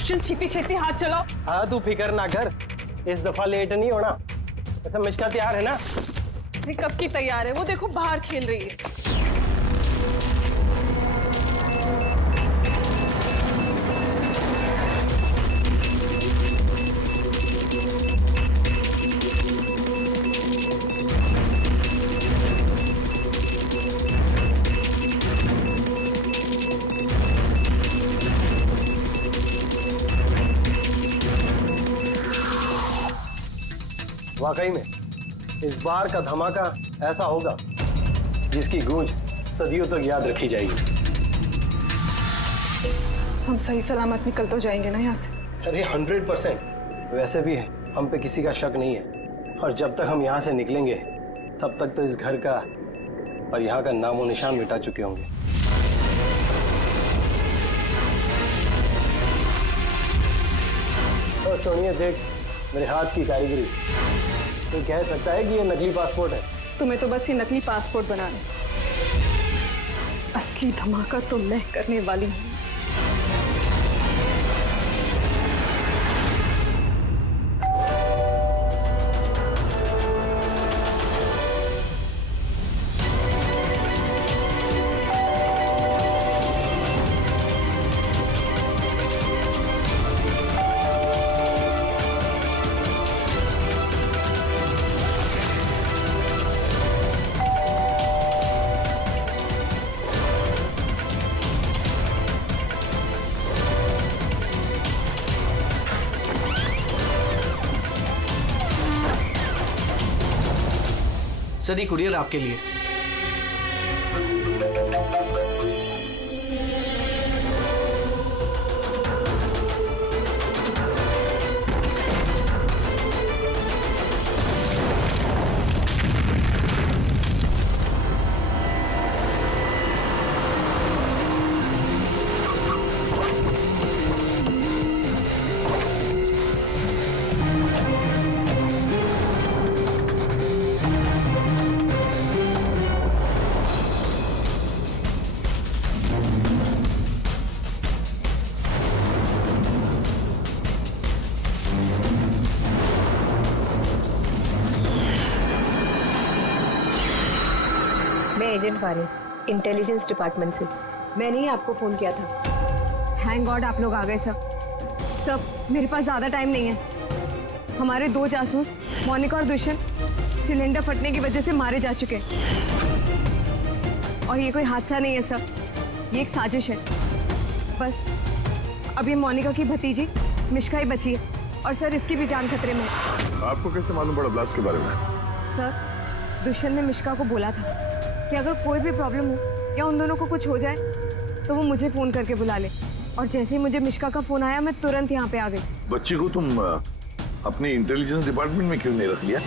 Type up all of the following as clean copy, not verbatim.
दुष्यंत छेती छेती हाथ चलाओ। हाँ तू फिक्र ना कर, इस दफा लेट नहीं होना। ऐसा मिष्का तैयार है ना? अरे कब की तैयार है, वो देखो बाहर खेल रही है। वाकई में इस बार का धमाका ऐसा होगा जिसकी गूंज सदियों तक याद रखी जाएगी। हम सही सलामत निकल तो जाएंगे ना यहाँ से? अरे 100%। वैसे भी हम पे किसी का शक नहीं है, और जब तक हम यहाँ से निकलेंगे तब तक तो इस घर का और यहाँ का नामो निशान मिटा चुके होंगे। और सोनिया देख मेरे हाथ की कारीगरी, तो कह सकता है कि ये नकली पासपोर्ट है। तुम्हें तो बस ये नकली पासपोर्ट बनाना है, असली धमाका तो मैं करने वाली हूँ। सर, कुरियर आपके लिए। एजेंट फारिन, इंटेलिजेंस डिपार्टमेंट से। मैंने ही आपको फोन किया था। थैंक गॉड आप लोग आ गए सब। मेरे पास ज्यादा टाइम नहीं है। हमारे 2 जासूस मोनिका और दुष्यंत सिलेंडर फटने की वजह से मारे जा चुके हैं, और ये कोई हादसा नहीं है सर, ये एक साजिश है। बस अब ये मोनिका की भतीजी मिष्का ही बची है, और सर इसकी भी जान खतरे में है। आपको कैसे मालूम पड़ा ब्लास्ट के बारे में? सर दुष्यंत ने मिष्का को बोला था कि अगर कोई भी प्रॉब्लम हो या उन दोनों को कुछ हो जाए तो वो मुझे फोन करके बुला ले, और जैसे ही मुझे मिष्का का फोन आया मैं तुरंत यहाँ पे आ गई। बच्ची को तुम अपनी इंटेलिजेंस डिपार्टमेंट में क्यों नहीं रख लिया?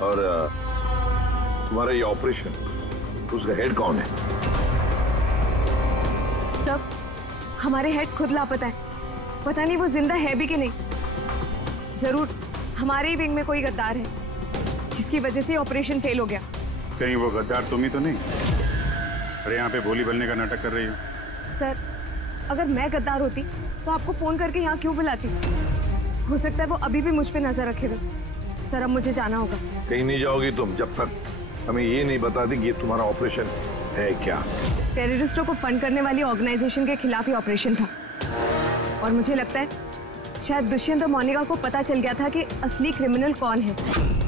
और तुम्हारा ये ऑपरेशन, उसका हेड कौन है? सब हमारे हेड खुद लापता है, पता नहीं वो जिंदा है भी कि नहीं। जरूर हमारे ही विंग में कोई गद्दार है जिसकी वजह से ऑपरेशन फेल हो गया। कहीं वो गद्दार तुम ही तो नहीं? अरे यहाँ पे बोली बनने का नाटक कर रही हो। सर अगर मैं गद्दार होती तो आपको फोन करके यहाँ क्यों बुलाती? हो सकता है वो अभी भी मुझ पे नजर रखे हुए। सर अब मुझे जाना होगा। कहीं नहीं जाओगी तुम जब तक हमें ये नहीं बता दी कि ये तुम्हारा ऑपरेशन है क्या। टेररिस्टों को फंड करने वाली ऑर्गेनाइजेशन के खिलाफ ही ऑपरेशन था, और मुझे लगता है शायद दुष्यंत और मोनिका को पता चल गया था कि असली क्रिमिनल कौन है,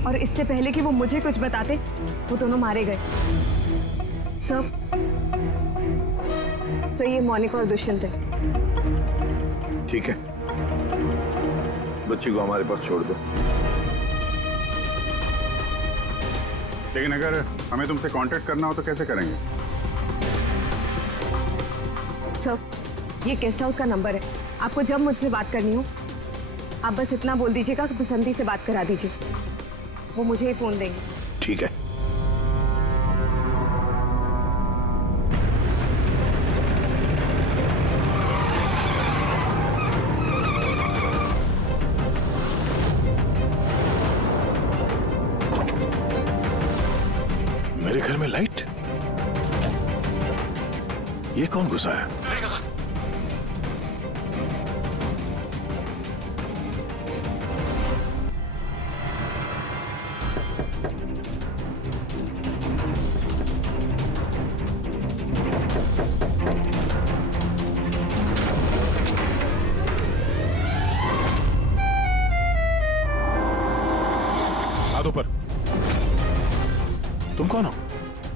और इससे पहले कि वो मुझे कुछ बताते वो दोनों मारे गए। सर ये मोनिका और दुष्यंत है। ठीक है, बच्ची को हमारे पास छोड़ दो। लेकिन अगर हमें तुमसे कांटेक्ट करना हो तो कैसे करेंगे? सर ये गेस्ट हाउस का नंबर है, आपको जब मुझसे बात करनी हो आप बस इतना बोल दीजिएगा कि बसंती से बात करा दीजिए, वो मुझे ही फोन देंगे। ठीक है। मेरे घर में लाइट? ये कौन घुसा है? तुम कौन हो?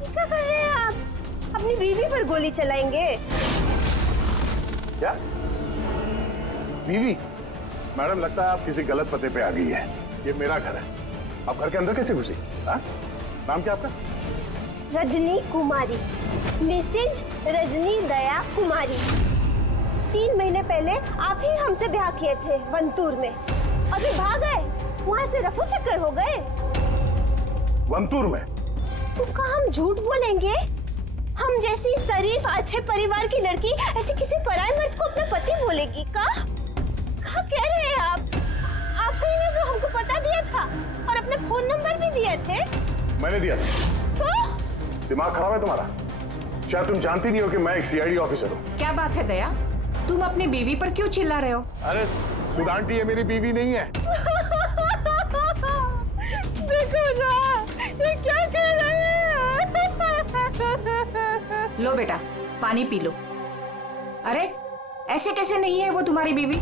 क्या कर रहे हैं आप? अपनी बीवी पर गोली चलाएंगे? क्या बीवी? मैडम लगता है आप किसी गलत पते पे आ गई है। ये मेरा घर है, आप घर के अंदर कैसे घुसी? नाम क्या आपका? रजनी कुमारी, मिसेज रजनी दया कुमारी। 3 महीने पहले आप ही हमसे ब्याह किए थे वंतूर में, अभी भाग गए, वहाँ से रफू चक्कर हो गए। वंतूर में? तुमका हम झूठ बोलेंगे? हम जैसी शरीफ अच्छे परिवार की लड़की ऐसे किसी पराये मर्द को अपना पति बोलेगी का? क्या कह रहे हैं आप? आप ही ने तो हमको पता दिया था और अपने फोन नंबर भी दिए थे। मैंने दिया था। तो? दिमाग खराब है तुम्हारा? शायद तुम जानती नहीं हो कि मैं एक सीआईडी ऑफिसर हूँ। क्या बात है दया, तुम अपनी बीवी पर क्यों चिल्ला रहे हो? अरे सुधांटी ये मेरी बीवी नहीं है। देखो ना, ये क्या कह रहे हैं? लो बेटा, पानी पी लो। अरे ऐसे कैसे नहीं है वो तुम्हारी बीवी?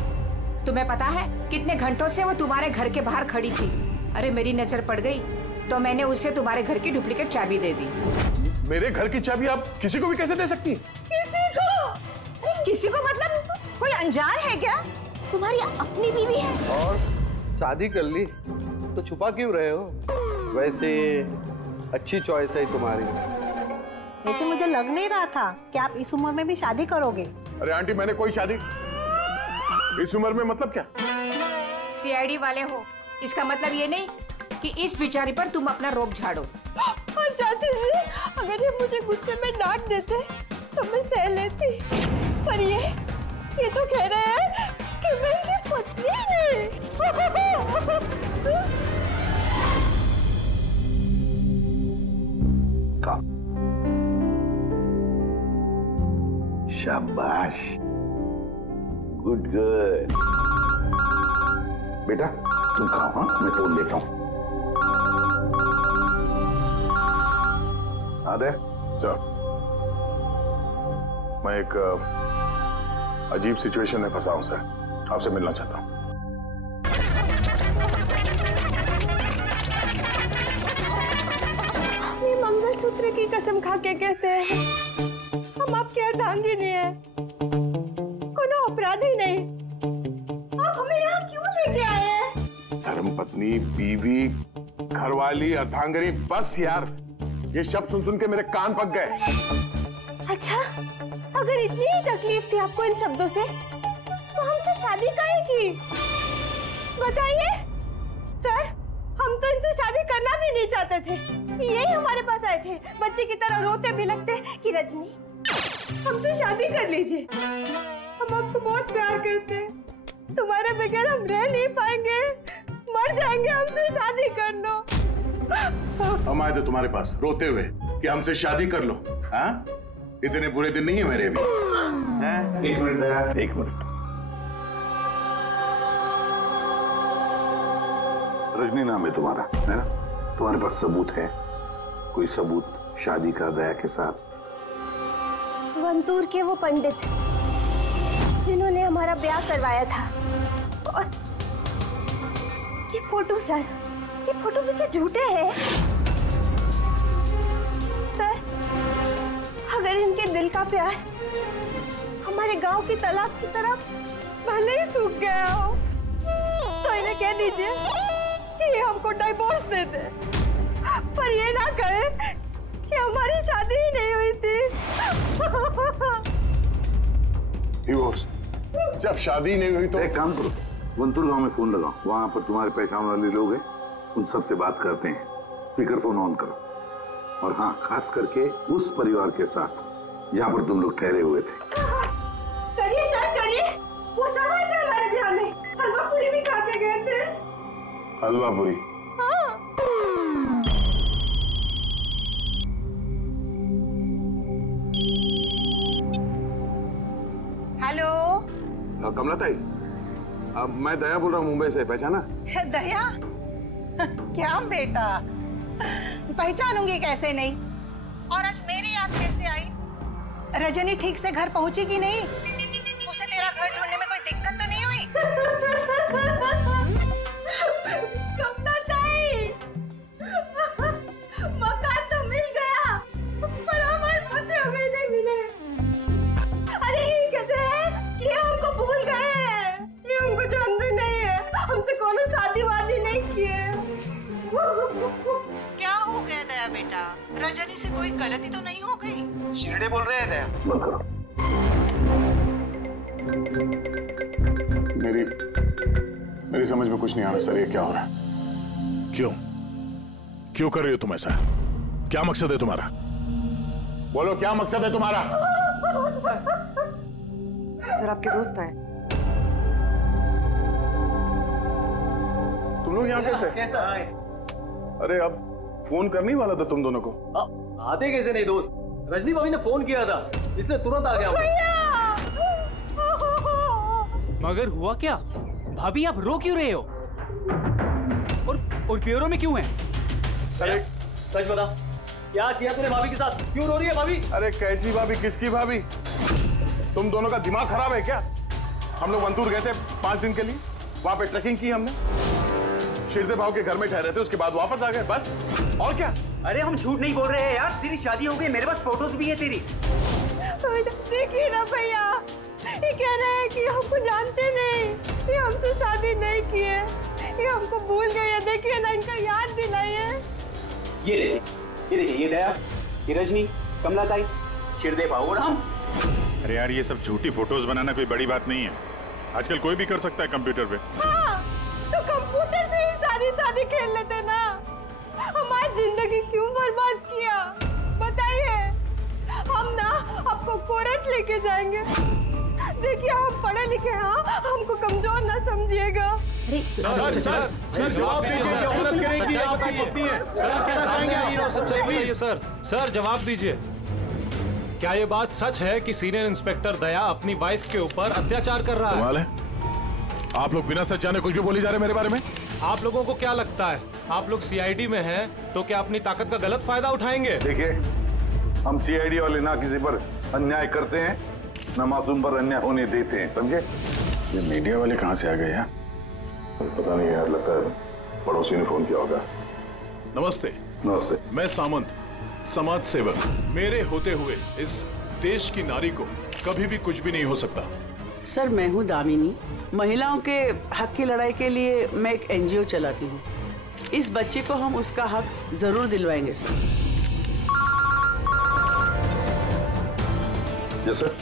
तुम्हें पता है कितने घंटों से वो तुम्हारे घर के बाहर खड़ी थी। अरे मेरी नजर पड़ गई तो मैंने उसे तुम्हारे घर की डुप्लीकेट चाबी दे दी। मेरे घर की चाबी आप किसी को भी कैसे दे सकती? किसी को? किसी को मतलब कोई अनजान है क्या? तुम्हारी अपनी बीवी है। और शादी कर ली तो छुपा क्यों रहे हो? वैसे अच्छी चॉइस है तुम्हारी। वैसे मुझे लग नहीं रहा था कि आप इस उम्र में भी शादी करोगे। अरे आंटी मैंने कोई शादी इस उम्र में मतलब क्या? सीआईडी वाले हो, इसका मतलब ये नहीं कि इस बिचारी पर तुम अपना रोब झाड़ो। और चाची जी, अगर ये मुझे गुस्से में डांट देते तो मैं सह लेती, पर ये तो कह रहे हैं कि मैं इनकी पत्नी नहीं। शाबाश, गुड गर्ल। बेटा तुम कहाँ? हाँ मैं फोन लेता हूँ। आदे चल, मैं एक अजीब सिचुएशन में फंसा हूं सर, आपसे मिलना चाहता हूँ। ये मंगलसूत्र की कसम खा के कहते हैं हम आपके अर्धांगिनी है, कोनो अपराधी नहीं। आप हमें यहाँ क्यों लेके आए हैं? धर्मपत्नी, बीवी, घरवाली, अर्धांगिनी, बस यार ये शब्द सुन सुन के मेरे कान पक गए। अच्छा, अगर इतनी ही तकलीफ थी आपको इन शब्दों से, तो हमसे शादी काहे की? बताइए सर, हम तो इनसे शादी करना भी नहीं चाहते थे। यही हमारे पास आए थे, बच्चे की तरह रोते बिलखते कि रजनी हमसे शादी कर लीजिए, हम आपको बहुत प्यार करते हैं, तुम्हारे बगैर हम रह नहीं पाएंगे, मर जाएंगे, हमसे शादी कर लो। हम आए थे तुम्हारे पास रोते हुए कि हमसे शादी कर लो। हाँ, इतने बुरे दिन नहीं है मेरे भी। एक मिनट, एक मिनट। रजनी नाम है तुम्हारा, है ना? तुम्हारे पास सबूत है? कोई सबूत शादी का दया के साथ? वंतूर के वो पंडित जिन्होंने हमारा ब्याह करवाया था, और ये फोटो सर, ये फोटो भी क्या झूठे हैं? सर, अगर इनके दिल का प्यार हमारे गांव की तालाब की तरह भले ही सूख गया हो, तो इन्हें कह दीजिए कि ये हमको डिवोर्स दे दे, पर ये ना कहे कि हमारी शादी ही नहीं हुई थी। डिवोर्स? जब शादी नहीं हुई तो एक काम करो, वंतूर गांव में फोन लगाओ, वहां पर तुम्हारे पहचान वाले लोग हैं, उन सब से बात करते हैं। स्पीकर फोन ऑन करो, और हाँ, खास करके उस परिवार के साथ जहाँ पर तुम लोग ठहरे हुए थे। करिए सर, करिए। वो सब आए थे हमारे ब्याह में, हलवा पूरी भी खा के गए थे। हलवा पूरी? हाँ। हेलो कमला ताई, मैं दया बोल रहा हूँ मुंबई से, पहचाना? दया? क्या बेटा, पहचानूंगी कैसे नहीं? और आज मेरी याद कैसे आई? रजनी ठीक से घर पहुंची कि नहीं? उसे तेरा घर ढूंढने में कोई दिक्कत तो नहीं हुई? कमला ताई, मकान तो मिल रजनी से कोई गलती तो नहीं हो गई? शिरडे बोल रहे हैं दया। बंद करो। मेरी समझ में कुछ नहीं आ रहा सर, ये क्या हो रहा है? क्यों कर रही हो तुम ऐसा? क्या मकसद है तुम्हारा? बोलो, क्या मकसद है तुम्हारा? सर आपके दोस्त आए। तुम लोग यहाँ कैसे? अरे अब फोन करने ही वाला था तुम दोनों को। आते कैसे नहीं दोस्त? रजनी भाभी ने फोन किया था, इसलिए तुरंत आ गया। मगर हुआ क्या? भाभी आप रो क्यों रहे हो? और ब्यूरो में क्यों हैं? अरे सच बता, क्या किया तूने भाभी के साथ? क्यों रो रही है भाभी? अरे कैसी भाभी, किसकी भाभी? तुम दोनों का दिमाग खराब है क्या? हम लोग वंतूर गए थे 5 दिन के लिए, वहां पे ट्रैकिंग की हमने, शिरदे भाव के घर में ठहरे थे, उसके बाद वापस आ गए, बस। और क्या? अरे हम झूठ नहीं बोल रहे हैं यार, तेरी शादी हो गई, मेरे पास फोटोज भी है तेरी। देखिए ना भैया, ये कह रहे हैं कि हमको जानते नहीं, ये हमसे शादी नहीं किए, ये हमको भूल गए। देखिए ना, इनका याद दिलाइए। ये देखिए, ये दया, ये रजनी, कमला ताई, शिरदे भाव और हम। अरे यार, ये सब झूठी फोटोज बनाना कोई बड़ी बात नहीं है, आजकल कोई भी कर सकता है कंप्यूटर पे। हाँ, तो कंप्यूटर से ही शादी खेल लेते ना। हमारी जिंदगी क्यों बर्बाद किया बताइए? हम ना आपको कोर्ट लेके जाएंगे। देखिए हम पढ़े लिखे हैं, हमको कमजोर ना समझिएगा। सर जवाब दीजिए, औरत के लिए आपकी पत्नी है। सच्चाई बताइए सर। सर जवाब दीजिए, क्या ये बात सच है कि सीनियर इंस्पेक्टर दया अपनी वाइफ के ऊपर अत्याचार कर रहा है? कमाल है, आप लोग बिना सच जाने कुछ भी बोली जा रहे हैं मेरे बारे में। आप लोगों को क्या लगता है, आप लोग सीआईडी में हैं तो क्या अपनी ताकत का गलत फायदा उठाएंगे? देखिए, हम सीआईडी वाले ना किसी पर अन्याय करते हैं, ना मासूम पर अन्याय होने देते हैं, समझे? ये मीडिया वाले कहाँ से आ गए यार? पता नहीं यार, लगता है पड़ोसी ने फोन किया होगा। नमस्ते। नमस्ते। मैं सामंत, समाज सेवक। मेरे होते हुए इस देश की नारी को कभी भी कुछ भी नहीं हो सकता। सर मैं हूँ दामिनी, महिलाओं के हक की लड़ाई के लिए मैं एक एनजीओ चलाती हूँ। इस बच्चे को हम उसका हक जरूर दिलवाएंगे सर। Yes sir.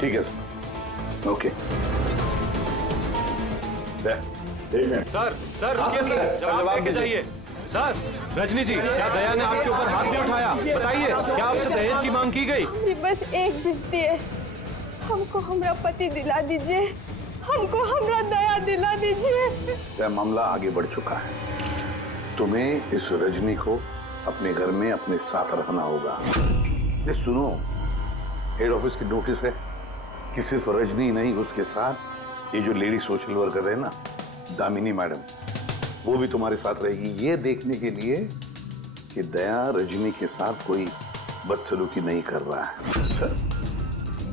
ठीक है सर, ओके। सर रुकिए सर, जवाब देके जाइए। सर, रजनी जी, क्या दया ने आपके ऊपर हाथ भी उठाया? बताइए, क्या आपसे दहेज की मांग की गई? बस एक विनती है, हमको हमरा पति दिला दीजिए, हमको हमरा दया दिला दीजिए। यह मामला आगे बढ़ चुका है, तुम्हें इस रजनी को अपने घर में अपने साथ रखना होगा। ये सुनो, हेड ऑफिस की नोटिस है कि सिर्फ रजनी नहीं, उसके साथ ये जो लेडी सोशल वर्कर है ना, दामिनी मैडम, वो भी तुम्हारे साथ रहेगी, ये देखने के लिए कि दया रजनी के साथ कोई बदसलूकी नहीं कर रहा है। सर,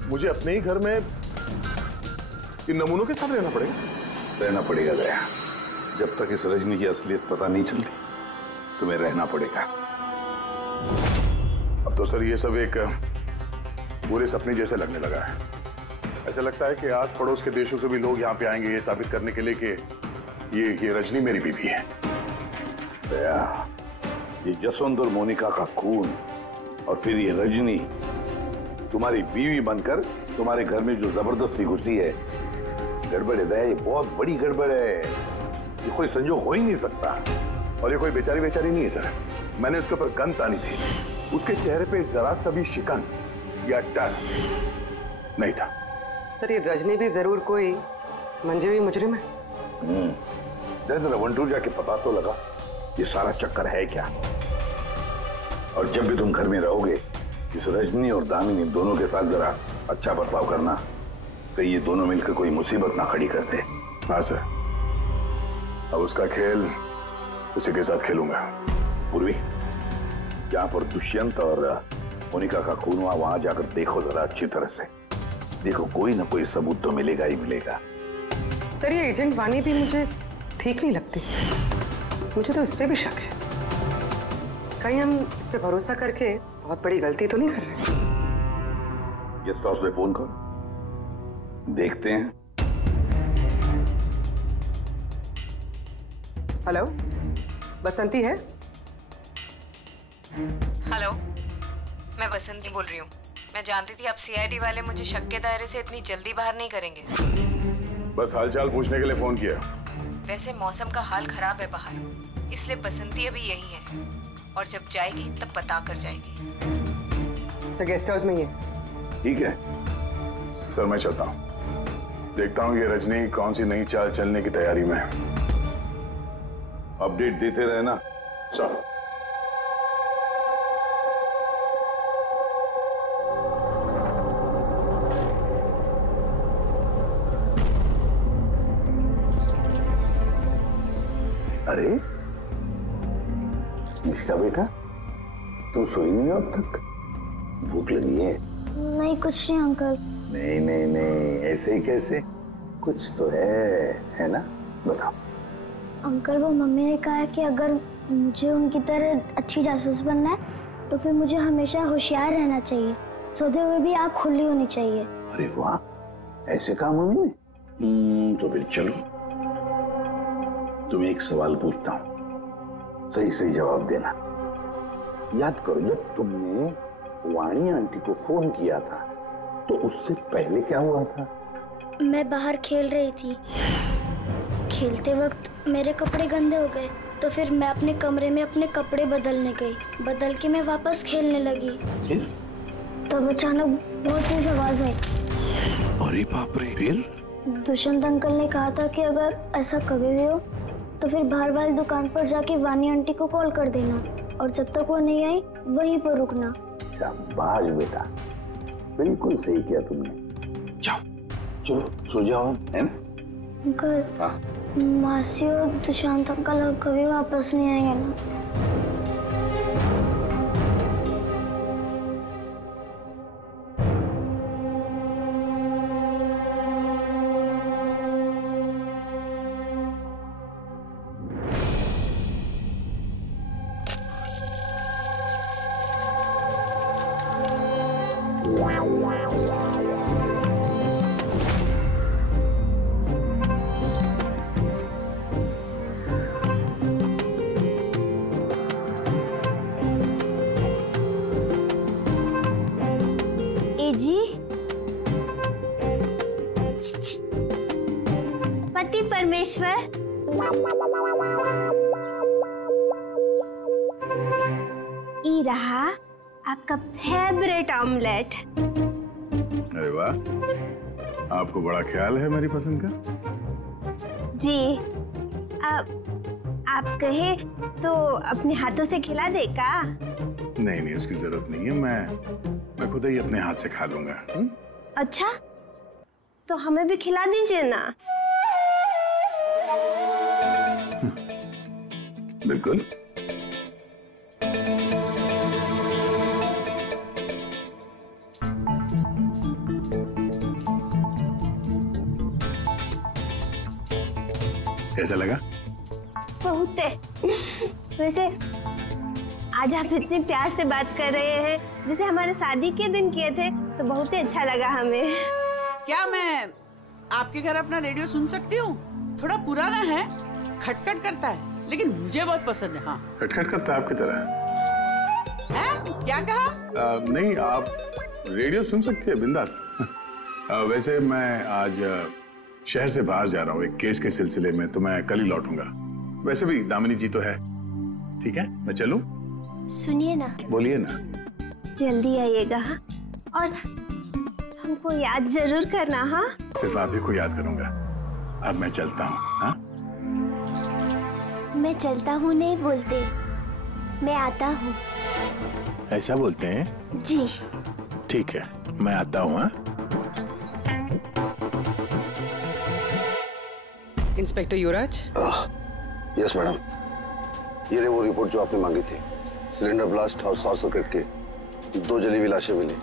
मुझे अपने ही घर में इन नमूनों के साथ रहना पड़ेगा? रहना पड़ेगा दया, जब तक इस रजनी की असलियत पता नहीं चलती तुम्हें रहना पड़ेगा। अब तो सर ये सब एक बुरे सपने जैसे लगने लगा है। ऐसा लगता है कि आस पड़ोस के देशों से भी लोग यहाँ पे आएंगे ये साबित करने के लिए कि ये रजनी मेरी बीवी है। दया, ये जसवंत और मोनिका का खून और फिर ये रजनी तुम्हारी बीवी बनकर तुम्हारे घर में जो जबरदस्ती घुसी है, गड़बड़ है दया, ये बहुत बड़ी गड़बड़ है, ये कोई संजोग हो ही नहीं सकता। और ये कोई बेचारी नहीं है सर, मैंने उसके ऊपर गन तानी थी, उसके चेहरे पे जरा सा भी शिकन या डर नहीं था। सर ये रजनी भी जरूर कोई मंजे हुई मुजरिम है। जरा वंटूर जाके पता तो लगा ये सारा चक्कर है क्या। और जब भी तुम घर में रहोगे, इस रजनी और दामिनी दोनों के साथ जरा अच्छा बर्ताव करना, तो ये दोनों मिलकर कोई मुसीबत ना खड़ी करते। हाँ सर, अब उसका खेल उसी के साथ खेलूंगा। पूर्वी, जहाँ पर दुष्यंत और मोनिका का खून हुआ, वहां जाकर देखो जरा अच्छी तरह से, देखो कोई ना कोई सबूत तो मिलेगा ही मिलेगा। सर ये एजेंट वानी भी मुझे ठीक नहीं लगती, मुझे तो इस पे भी शक है, कहीं हम इस पे भरोसा करके बहुत बड़ी गलती तो नहीं कर रहे। गेस्ट हाउस में फोन करो, देखते हैं हेलो, बसंती है? हेलो, मैं बसंती बोल रही हूँ। मैं जानती थी आप सीआईडी वाले मुझे शक के दायरे से इतनी जल्दी बाहर नहीं करेंगे। बस हालचाल पूछने के लिए फोन किया। वैसे मौसम का हाल खराब है बाहर, इसलिए बसंती अभी यही है और जब जाएगी तब पता कर जाएगी। सर गेस्ट हाउस में ही है। ठीक है सर, मैं चलता हूँ। देखता हूँ ये रजनी कौन सी नई चाल चलने की तैयारी में है। अपडेट देते रहना। चलो। अरे निष्का बेटा, तुम सोई नहीं हो अब तक? भूख लगी है? नहीं कुछ नहीं अंकल। नहीं नहीं नहीं, ऐसे ही कैसे? कुछ तो है ना? बताओ। अंकल वो मम्मी ने कहा है कि अगर मुझे उनकी तरह अच्छी जासूस बनना है तो फिर मुझे हमेशा होशियार रहना चाहिए, सोते हुए भी आँख खुली होनी चाहिए। अरे वाह, ऐसे कहा मम्मी ने? तो फिर चलो, तुम्हें एक सवाल पूछता हूँ, सही सही जवाब देना। याद करो, जब तुमने वाणी आंटी को फोन किया था तो उससे पहले क्या हुआ था? मैं बाहर खेल रही थी। खेलते वक्त मेरे कपड़े गंदे हो गए तो फिर मैं अपने कमरे में अपने कपड़े बदलने गई। बदल के मैं वापस खेलने लगी। फिर? तब अचानक बहुत तेज आवाज आई। अरे बाप रे! फिर? दुष्यंत अंकल ने कहा था कि अगर ऐसा कभी भी हो तो फिर बाहर वाली दुकान पर जाके वानी आंटी को कॉल कर देना और जब तक वो नहीं आई वहीं पर रुकना। शाबाश बेटा, बिल्कुल सही किया तुमने। जाओ, चलो सो जाओ, है ना? अंकल, हाँ? मासी और दुष्यंत अंकल कभी वापस नहीं आएंगे ना? पति परमेश्वर, ये रहा आपका फेवरेट ऑमलेट। अरे वाह, आपको बड़ा ख्याल है मेरी पसंद का। जी, आप कहे तो अपने हाथों से खिला दे का? नहीं नहीं, उसकी जरूरत नहीं है, मैं खुद ही अपने हाथ से खा लूंगा। अच्छा, तो हमें भी खिला दीजिए ना। बिल्कुल। कैसा लगा? बहुत है। वैसे आज आप इतने प्यार से बात कर रहे हैं जैसे हमारे शादी के दिन किए थे, तो बहुत ही अच्छा लगा हमें। क्या मैं आपके घर अपना रेडियो सुन सकती हूँ? थोड़ा पुराना है, खटखट करता है, लेकिन मुझे बहुत पसंद है। हाँ, खटखट करता है आपकी तरह है? क्या कहा? नहीं, आप रेडियो सुन सकती है बिंदास। वैसे मैं आज शहर से बाहर जा रहा हूँ एक केस के सिलसिले में, तो मैं कल ही लौटूंगा। वैसे भी दामिनी जी तो है। ठीक है, मैं चलूं? सुनिए ना। बोलिए ना। जल्दी आइएगा और हमको याद जरूर करना। हाँ, सिर्फ आप ही को याद करूंगा। अब मैं चलता हूँ। हाँ, मैं चलता हूँ नहीं बोलते, मैं आता हूँ। ऐसा बोलते हैं? जी। ठीक है, मैं आता हूँ। हाँ, इंस्पेक्टर युवराज। यस मैडम, ये रही वो रिपोर्ट जो आपने मांगी थी। सिलेंडर ब्लास्ट और शॉर्ट सर्किट के 2 जली हुई लाशें मिली।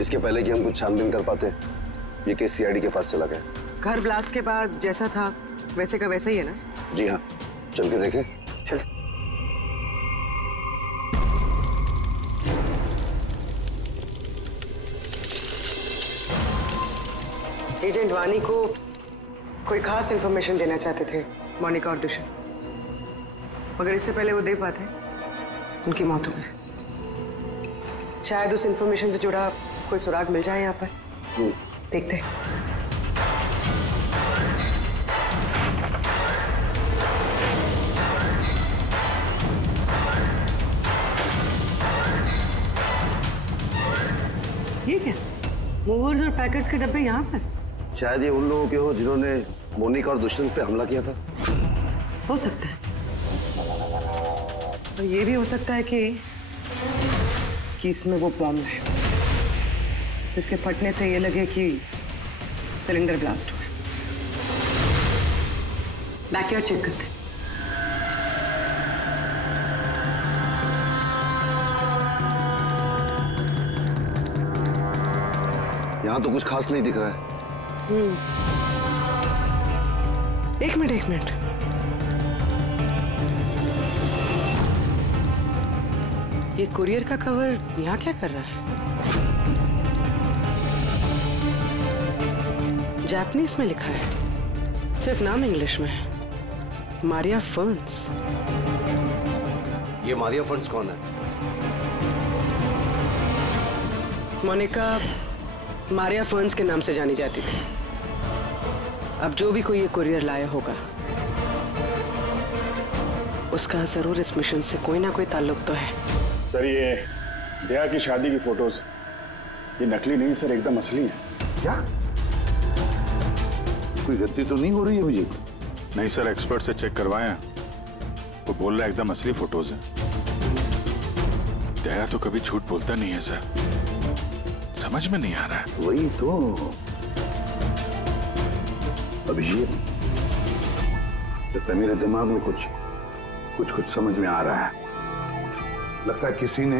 इसके पहले कि हम कुछ छानबीन कर पाते, ये केस सीआईडी के पास चला गया। घर ब्लास्ट के बाद जैसा था वैसे का वैसा ही है ना? जी हाँ, चल के देखें। चल। एजेंट वानी को कोई खास इंफॉर्मेशन देना चाहते थे मोनिका और दुष्यंत। मगर इससे पहले वो दे पाते उनकी मौत हो गई। शायद उस इंफॉर्मेशन से जुड़ा कोई सुराग मिल जाए यहाँ पर। देखते हैं। ये क्या? मूवर्स और पैकेट्स के डब्बे यहाँ पर? शायद ये उन लोगों के हो जिन्होंने मोनिका और दुष्यंत पे हमला किया था। हो सकता है। और ये भी हो सकता है कि इसमें वो बॉम्ब है जिसके फटने से ये लगे कि सिलेंडर ब्लास्ट हुआ। बैकयार्ड चेक करते हैं। यहाँ तो कुछ खास नहीं दिख रहा है। एक मिनट। ये कुरियर का कवर यहाँ क्या कर रहा है? जापानीज में लिखा है, सिर्फ नाम इंग्लिश में है, मारिया फर्न्स। ये मारिया फर्न्स कौन है? मोनिका मारिया फर्न्स के नाम से जानी जाती थी। अब जो भी कोई ये कुरियर लाया होगा उसका जरूर इस मिशन से कोई ना कोई ताल्लुक तो है। सर ये दया की शादी की फोटोज ये नकली नहीं सर, एकदम असली है। क्या? कोई गलती तो नहीं हो रही है मुझे? नहीं सर, एक्सपर्ट से चेक करवाए हैं, वो बोल रहा है एकदम असली फोटोज है। दया तो कभी झूठ बोलता नहीं है सर, समझ में नहीं आ रहा है। वही तो अभिजीत, तो मेरे दिमाग में कुछ समझ में आ रहा है। लगता है किसी ने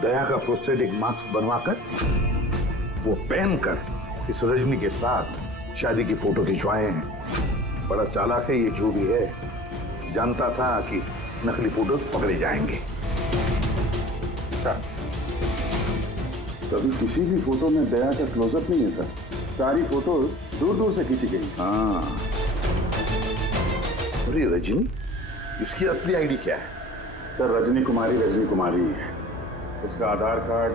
दया का प्रोस्थेटिक मास्क बनवाकर वो पहनकर इस रजनी के साथ शादी की फोटो खिंचवाए हैं। बड़ा चालाक है ये जो भी है, जानता था कि नकली फोटो पकड़े जाएंगे। सर कभी किसी भी फोटो में दया का क्लोजअप नहीं है सर, सारी फोटोज दूर दूर से खींची गई। हाँ, अरे रजनी, इसकी असली आईडी क्या है? सर रजनी कुमारी है। उसका आधार कार्ड,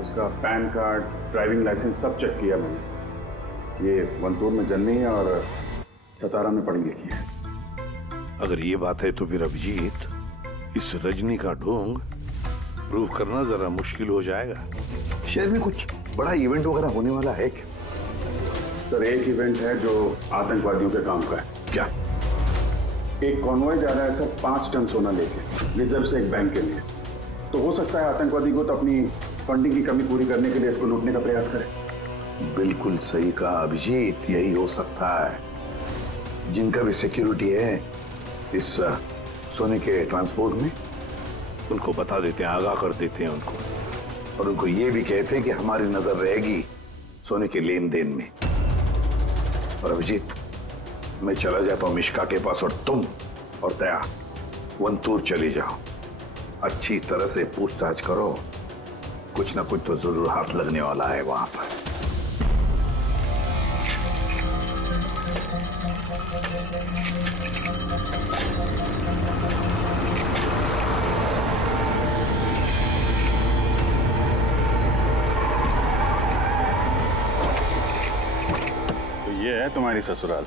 उसका पैन कार्ड, ड्राइविंग लाइसेंस सब चेक किया मैंने सर। ये वंतूर में जन्मी है और सतारा में पढ़ी लिखी है। अगर ये बात है तो फिर अभिजीत, इस रजनी का ढोंग प्रूव करना जरा मुश्किल हो जाएगा। शहर में कुछ बड़ा इवेंट वगैरह होने वाला है क्या? सर एक इवेंट है जो आतंकवादियों के काम का है। क्या? एक कॉन्वॉय जा रहा है सर 5 टन सोना लेके रिजर्व से एक बैंक के लिए। तो हो सकता है आतंकवादी को तो अपनी फंडिंग की कमी पूरी करने के लिए इसको लूटने का प्रयास करे। बिल्कुल सही कहा अभिजीत, यही हो सकता है। जिनका भी सिक्योरिटी है इस सोने के ट्रांसपोर्ट में, उनको बता देते हैं, आगाह कर देते हैं उनको, और उनको ये भी कहते हैं कि हमारी नजर रहेगी सोने के लेन देन में। और अभिजीत, मैं चला जाता हूं मिश्का के पास और तुम और दया वंतूर चली जाओ। अच्छी तरह से पूछताछ करो, कुछ ना कुछ तो जरूर हाथ लगने वाला है वहां पर। तो ये है तुम्हारी ससुराल।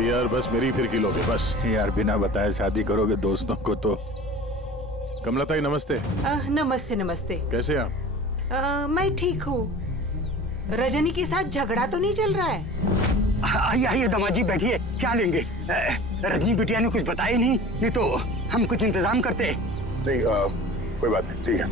यार बस मेरी फिर किलोगे बस। यार बिना बताए शादी करोगे दोस्तों को तो। कमलाताई नमस्ते। नमस्ते नमस्ते। कैसे आप? मैं ठीक हूँ। रजनी के साथ झगड़ा तो नहीं चल रहा है? आइए आइए दामाद जी बैठिए, क्या लेंगे? रजनी बिटिया ने कुछ बताया नहीं तो हम कुछ इंतजाम करते। नहीं कोई बात नहीं, ठीक है।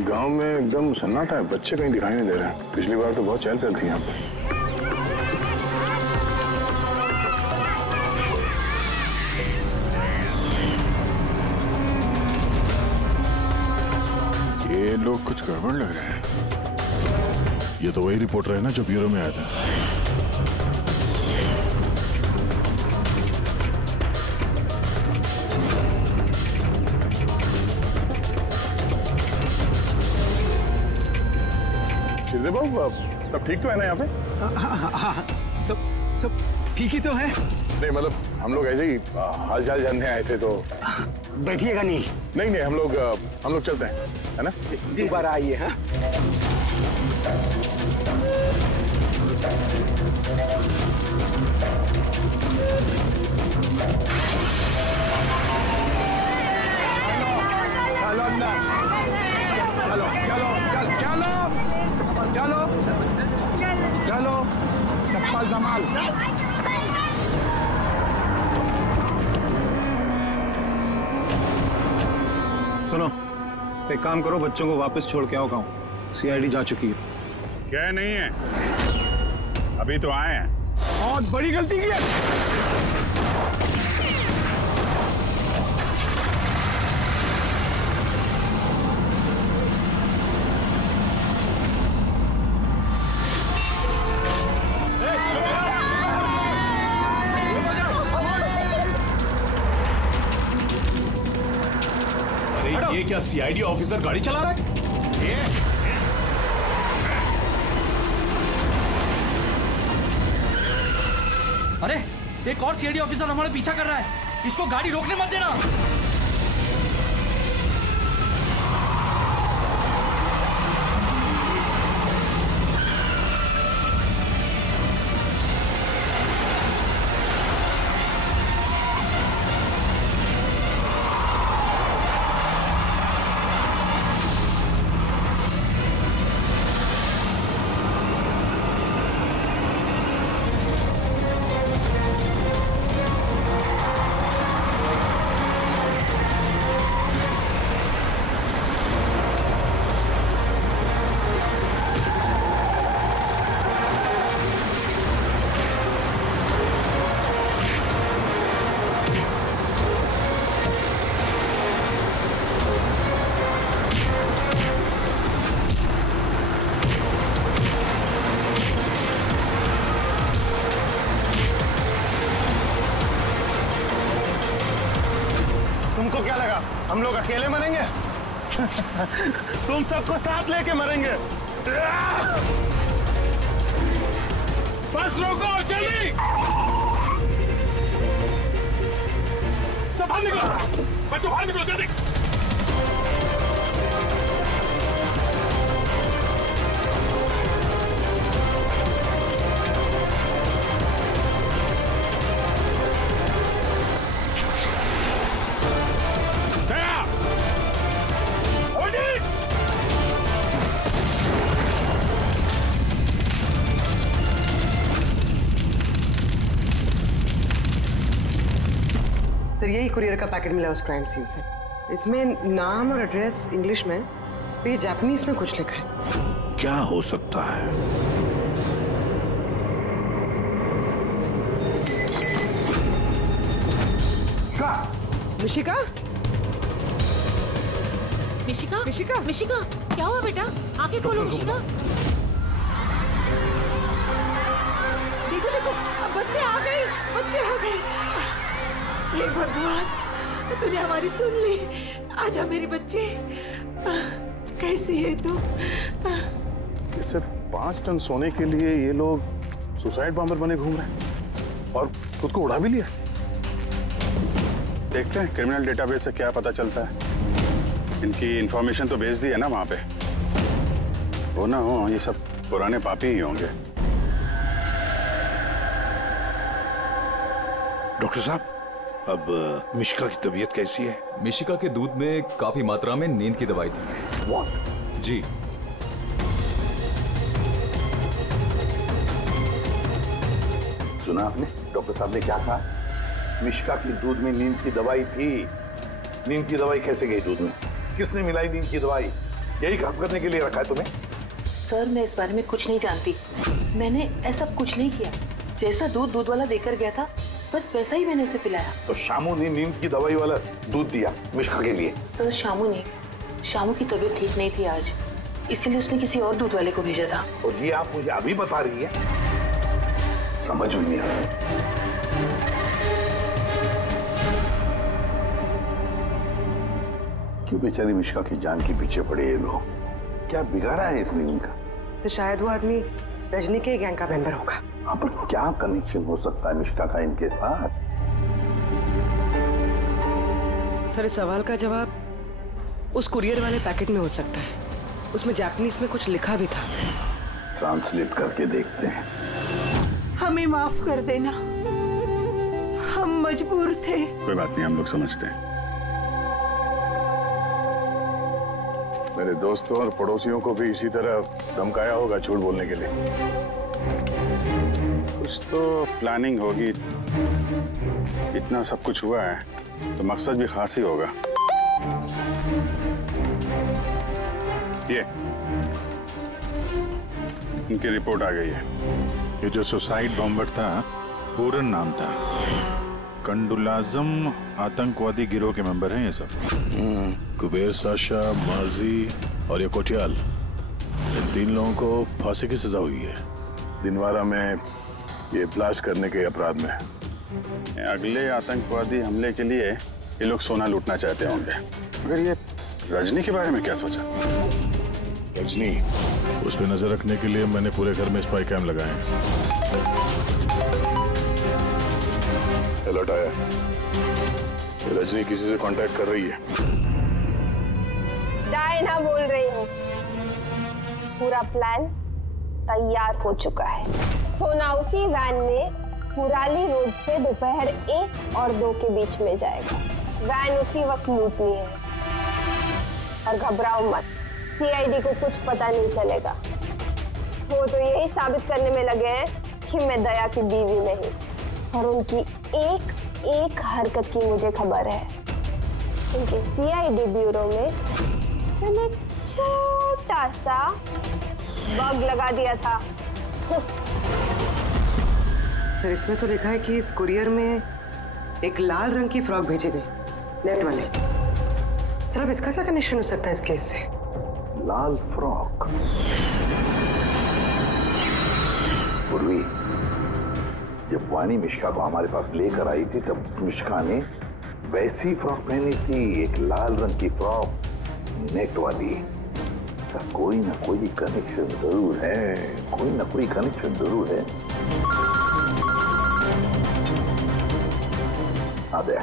गांव में एकदम सन्नाटा है, बच्चे कहीं दिखाई नहीं दे रहे हैं। पिछली बार तो बहुत चहल पहल थी यहाँ पे। ये लोग कुछ गड़बड़ लग रहे हैं। ये तो वही रिपोर्टर है ना जो ब्यूरो में आया था। शिरदे बाबू सब ठीक तो है ना यहाँ पे? हाँ, सब ठीक ही तो है। नहीं मतलब हम लोग ऐसे ही हाल चाल जानने आए थे तो। बैठिएगा नहीं? नहीं हम लोग चलते हैं, है ना? दोबारा आइए। हाँ चलो चप्पल संभाल। सुनो, एक काम करो, बच्चों को वापस छोड़ के आओ गाँव। सीआईडी जा चुकी है। क्या नहीं है, अभी तो आए हैं। बहुत बड़ी गलती की है। ये क्या सीआईडी ऑफिसर गाड़ी चला रहा है? अरे एक और सीआईडी ऑफिसर हमारे पीछा कर रहा है, इसको गाड़ी रोकने मत देना। तुमको क्या लगा हम लोग अकेले मरेंगे? तुम सबको साथ लेके मरेंगे। बस रोको, जल्दी सब बाहर निकलो, बच्चों बाहर निकलो जल्दी। सर यही कुरियर का पैकेट मिला उस क्राइम सीन से। इसमें नाम और एड्रेस इंग्लिश में, तो ये जापानीज में कुछ लिखा है। क्या हो सकता है? मिशिका? मिशिका? मिशिका? मिशिका? क्या हुआ बेटा? आंखें खोलो मिशिका। देखो देखो, अब बच्चे आ गए, बच्चे आ गए। ये भगवान, तूने हमारी सुन ली। आजा मेरे बच्चे। कैसी है तू? सिर्फ 5 टन सोने के लिए ये लोग सुसाइड बॉम्बर बने घूम रहे हैं और खुद को उड़ा भी लिया। देखते हैं क्रिमिनल डेटाबेस से क्या पता चलता है। इनकी इंफॉर्मेशन तो भेज दी है ना वहां पे। वो ना हो ये सब पुराने पापी ही होंगे। डॉक्टर साहब, अब मिशिका की तबीयत कैसी है? मिशिका के दूध में काफी मात्रा में नींद की दवाई थी। What? जी। सुना आपने डॉक्टर साहब ने क्या कहा? मिशिका की दूध में नींद की दवाई थी। नींद की दवाई कैसे गई दूध में? किसने मिलाई नींद की दवाई? यही काम करने के लिए रखा है तुम्हें? सर मैं इस बारे में कुछ नहीं जानती। मैंने ऐसा कुछ नहीं किया। जैसा दूध दूध वाला देकर गया था बस वैसा ही मैंने उसे पिलाया। तो शामू ने नींद की दवाई वाला दूध दिया मिशिका के लिए? तो शामू की तबीयत ठीक नहीं थी आज, इसीलिए उसने किसी और दूध वाले को भेजा था। और ये आप मुझे अभी बता रही है? समझ में नहीं आ रहा। क्यों बेचारी मिशिका की जान के पीछे पड़े ये लोग? क्या बिगाड़ा है इसने उनका? तो शायद वो आदमी रजनी के गैंग का मेंबर होगा। अब क्या कनेक्शन हो सकता है मिश्का का इनके साथ? सर, इस सवाल का जवाब उस कुरियर वाले पैकेट में हो सकता है। उसमें जापानीज में कुछ लिखा भी था। ट्रांसलेट करके देखते हैं। हमें माफ कर देना, हम मजबूर थे। कोई बात नहीं, हम लोग समझते हैं। मेरे दोस्तों और पड़ोसियों को भी इसी तरह धमकाया होगा झूठ बोलने के लिए। कुछ तो प्लानिंग होगी। इतना सब कुछ हुआ है तो मकसद भी खास ही होगा। ये उनकी रिपोर्ट आ गई है। ये जो सुसाइड बॉम्बर था, पूरन नाम था। कंडुलाजम आतंकवादी गिरोह के मेंबर हैं ये सब। कुबेर साशा, मार्जी और ये कोटियाल, इन 3 लोगों को फांसी की सजा हुई है दिनवारा में ये ब्लास्ट करने के अपराध में। अगले आतंकवादी हमले के लिए ये लोग सोना लूटना चाहते होंगे। मगर ये रजनी के बारे में क्या सोचा? रजनी, उस पर नजर रखने के लिए मैंने पूरे घर में स्पाई कैम लगाए हैं। अलर्ट आया, रजनी किसी से कांटेक्ट कर रही है। डायना बोल रही हूँ। पूरा प्लान तैयार हो चुका है। सोना उसी वैन में मुराली रोड से दोपहर 1 और 2 के बीच में जाएगा। वैन उसी वक्त लूटनी है। और घबराओ मत, सीआईडी को कुछ पता नहीं चलेगा। वो तो यही साबित करने में लगे हैं कि मैं दया की बीवी नहीं। और उनकी एक हरकत की मुझे खबर है। उनके सीआईडी ब्यूरो में मैंने एक छोटा सा बग लगा दिया था। सर, इसमें तो लिखा है कि इस कुरियर में एक लाल रंग की फ्रॉक भेजी गई, नेट वाली। सर, अब इसका क्या कनेक्शन हो सकता है इस केस से? लाल फ्रॉक? पूर्वी, जब वानी मिश्का को हमारे पास लेकर आई थी तब मिश्का ने वैसी फ्रॉक पहनी थी, एक लाल रंग की फ्रॉक, नेट वाली। तो कोई ना कोई कनेक्शन जरूर है, कोई ना कोई कनेक्शन जरूर है। आ गया।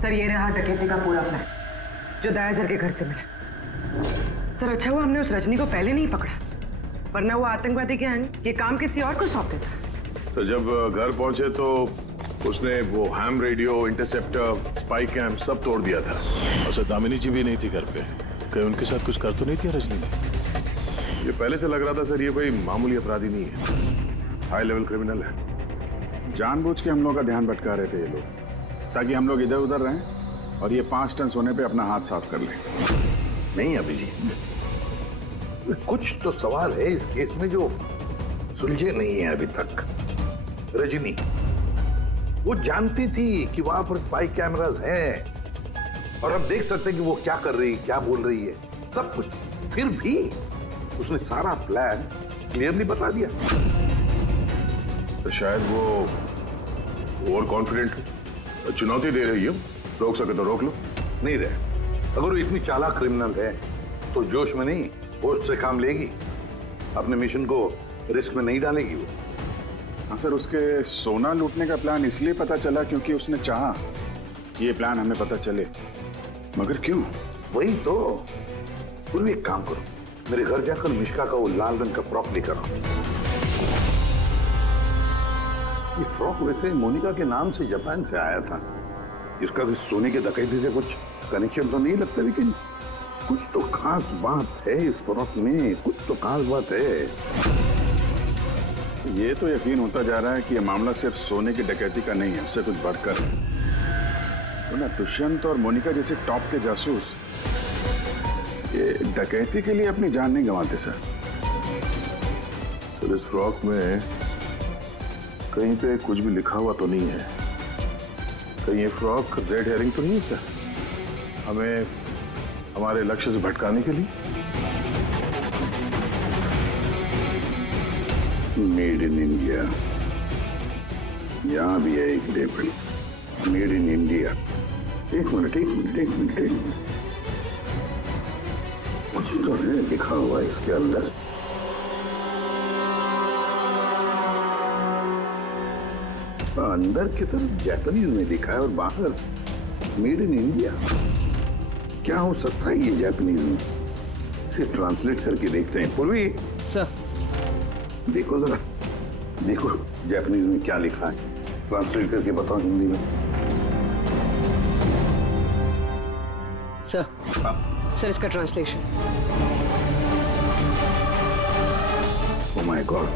सर, ये रहा डकैती का पूरा प्लान जो दयासर के घर से मिला। सर, अच्छा हुआ हमने उस रजनी को पहले नहीं पकड़ा, वरना वो आतंकवादी गैंग ये काम किसी और को सौंप देता। तो जब घर पहुंचे तो उसने वो ham radio, interceptor, spy cam सब तोड़ दिया था। और सर, दामिनी जी भी नहीं थी घर पे। कहीं उनके साथ कुछ कर तो नहीं किया रजनी ने? ये पहले से लग रहा था सर, ये कोई मामूली अपराधी नहीं है, हाई लेवल क्रिमिनल है। जानबूझ के हम लोग का ध्यान भटका रहे थे ये लोग, ताकि हम लोग इधर उधर रहें और ये 5 टन सोने पे अपना हाथ साफ कर लें। नहीं अभिजीत, कुछ तो सवाल है इस केस में जो सुलझे नहीं है अभी तक। रजनी वो जानती थी कि वहां पर स्पाई कैमरास हैं और हम देख सकते हैं कि वो क्या कर रही है, क्या बोल रही है, सब कुछ। फिर भी उसने सारा प्लान क्लियरली बता दिया। तो शायद वो ओवर कॉन्फिडेंट है, चुनौती दे रही है। रोक सके तो रोक लो। नहीं रहे, अगर वो इतनी चालाक क्रिमिनल है तो जोश में नहीं, होश से काम लेगी। अपने मिशन को रिस्क में नहीं डालेगी वो। हाँ सर, उसके सोना लूटने का प्लान इसलिए पता चला क्योंकि उसने चाहा ये प्लान हमें पता चले। मगर क्यों? वही तो। पूर्वी एक काम करो, मेरे घर जाकर मिश्का का वो लाल रंग का फ्रॉक लेकर आओ। ये फ्रॉक वैसे मोनिका के नाम से जापान से आया था। इसका भी सोने के डकैती से कुछ कनेक्शन तो नहीं लगता, लेकिन कुछ तो खास बात है इस फ्रॉक में, कुछ तो खास बात है। ये तो यकीन होता जा रहा है कि ये मामला सिर्फ सोने की डकैती का नहीं है, उससे कुछ बढ़कर है। तो ना दुष्यंत और मोनिका जैसे टॉप के जासूस ये डकैती के लिए अपनी जान नहीं गंवाते सर। सर, इस फ्रॉक में कहीं पे कुछ भी लिखा हुआ तो नहीं है? कहीं ये फ्रॉक रेड हेरिंग तो नहीं है सर, हमें हमारे लक्ष्य से भटकाने के लिए? मेड इन इंडिया, यहां भी है एक लेबल, मेड इन इंडिया। एक मिनट। कुछ तो है लिखा हुआ इसके अंदर। अंदर की तरफ जापानीज में लिखा है और बाहर मेड इन इंडिया। क्या हो सकता है ये जापानीज में? इसे ट्रांसलेट करके देखते हैं। पूर्वी सर, देखो जरा, देखो जापानीज में क्या लिखा है, ट्रांसलेट करके बताओ हिंदी में। सर इसका ट्रांसलेशन। Oh my God.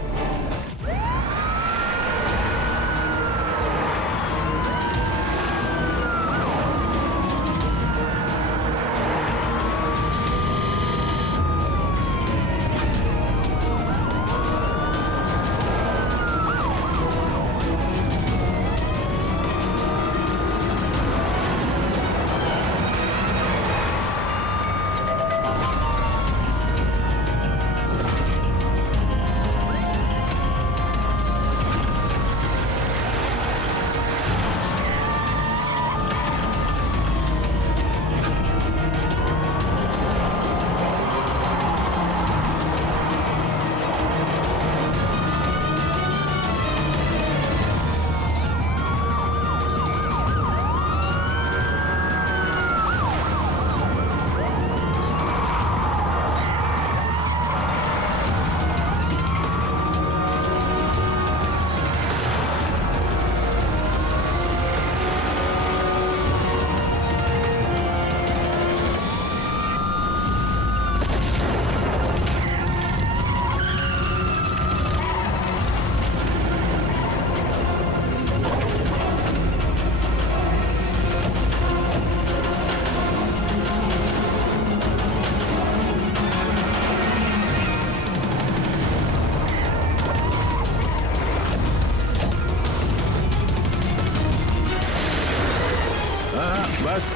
बस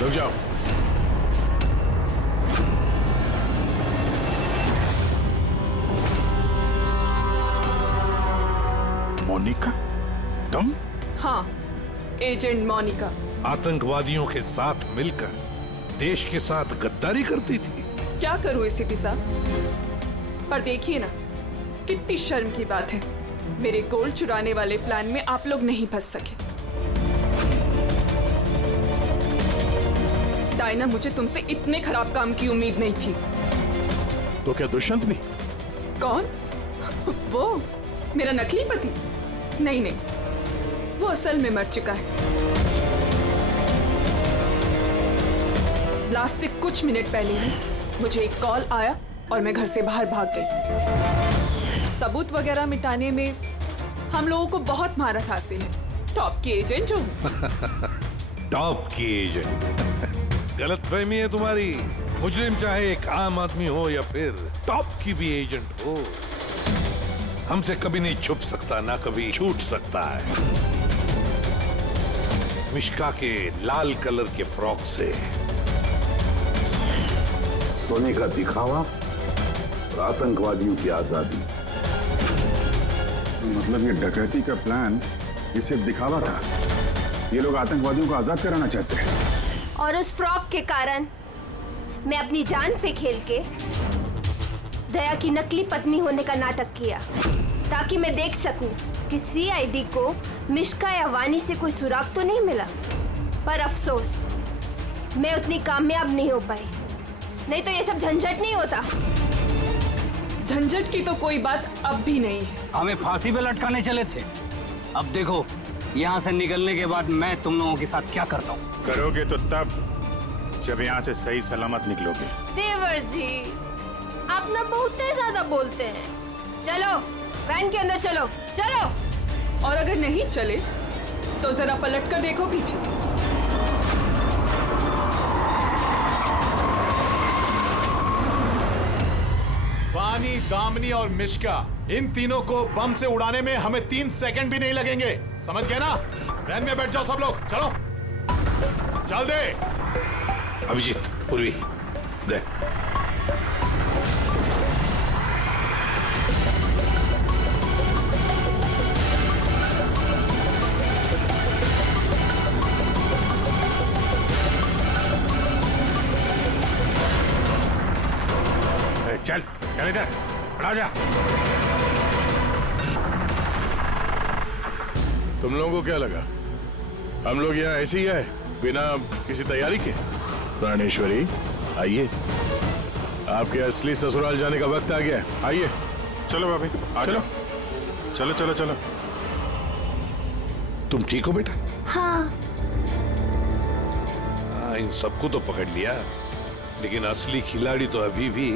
रुक जाओ। मोनिका, तुम? हाँ, एजेंट मोनिका। आतंकवादियों के साथ मिलकर देश के साथ गद्दारी करती थी। क्या करूं एसीपी साहब, पर देखिए ना, कितनी शर्म की बात है, मेरे गोल्ड चुराने वाले प्लान में आप लोग नहीं फंस सके। डायना, मुझे तुमसे इतने खराब काम की उम्मीद नहीं थी। तो क्या दुष्यंत भी? कौन? वो मेरा नकली पति? नहीं नहीं, वो असल में मर चुका है। लास्ट से कुछ मिनट पहले ही मुझे एक कॉल आया और मैं घर से बाहर भाग गई। सबूत वगैरह मिटाने में हम लोगों को बहुत महारत हासिल है। टॉप की एजेंट जो टॉप की एजेंट। गलतफहमी है तुम्हारी। मुजरिम चाहे एक आम आदमी हो या फिर टॉप की भी एजेंट हो, हमसे कभी नहीं छुप सकता, ना कभी छूट सकता है। मिश्का के लाल कलर के फ्रॉक से सोने का दिखावा और आतंकवादियों की आजादी। मतलब ये डकैती का प्लान ये सिर्फ दिखावा था? ये लोग आतंकवादियों को आजाद कराना चाहते हैं। और उस फ्रॉक के कारण मैं अपनी जान पे खेल के दया की नकली पत्नी होने का नाटक किया, ताकि मैं देख सकूं कि सीआईडी को मिश्का या वानी से कोई सुराग तो नहीं मिला। पर अफसोस, मैं उतनी कामयाब नहीं हो पाई, नहीं तो ये सब झंझट नहीं होता। झंझट की तो कोई बात अब भी नहीं है। हमें फांसी पे लटकाने चले थे, अब देखो यहाँ से निकलने के बाद मैं तुम लोगों के साथ क्या करता हूँ। करोगे तो तब जब यहाँ से सही सलामत निकलोगे। देवर जी, आप ना बहुत ज्यादा बोलते हैं। चलो वैन के अंदर चलो, चलो। और अगर नहीं चले तो जरा पलट कर देखो पीछे। वानी, दामिनी और मिश्का, इन तीनों को बम से उड़ाने में हमें 3 सेकंड भी नहीं लगेंगे। समझ गए ना? वैन में बैठ जाओ सब लोग, चलो जल्दी। अभिजीत, पूर्वी, दे। आजा। तुम लोगों को क्या लगा हम लोग यहाँ ऐसे ही आए बिना किसी तैयारी के? प्राणेश्वरी आइए, आपके असली ससुराल जाने का वक्त आ गया है। आइए। चलो भाभी, चलो चलो चलो चलो। तुम ठीक हो बेटा? हाँ। हाँ, इन सबको तो पकड़ लिया, लेकिन असली खिलाड़ी तो अभी भी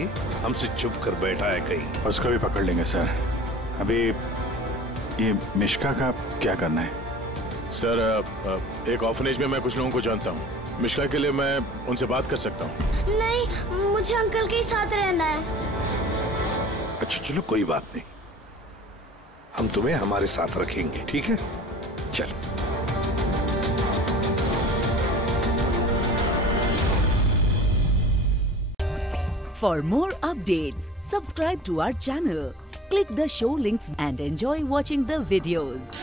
हमसे छुप कर बैठा है कहीं। उसको भी पकड़ लेंगे सर। अभी ये मिश्का का क्या करना है? सर एक ऑर्फनेज में मैं कुछ लोगों को जानता हूँ, मिश्का के लिए मैं उनसे बात कर सकता हूँ। नहीं, मुझे अंकल के साथ रहना है। अच्छा चलो कोई बात नहीं, हम तुम्हें हमारे साथ रखेंगे, ठीक है? चल। For more updates, subscribe to our channel, click the show links and enjoy watching the videos.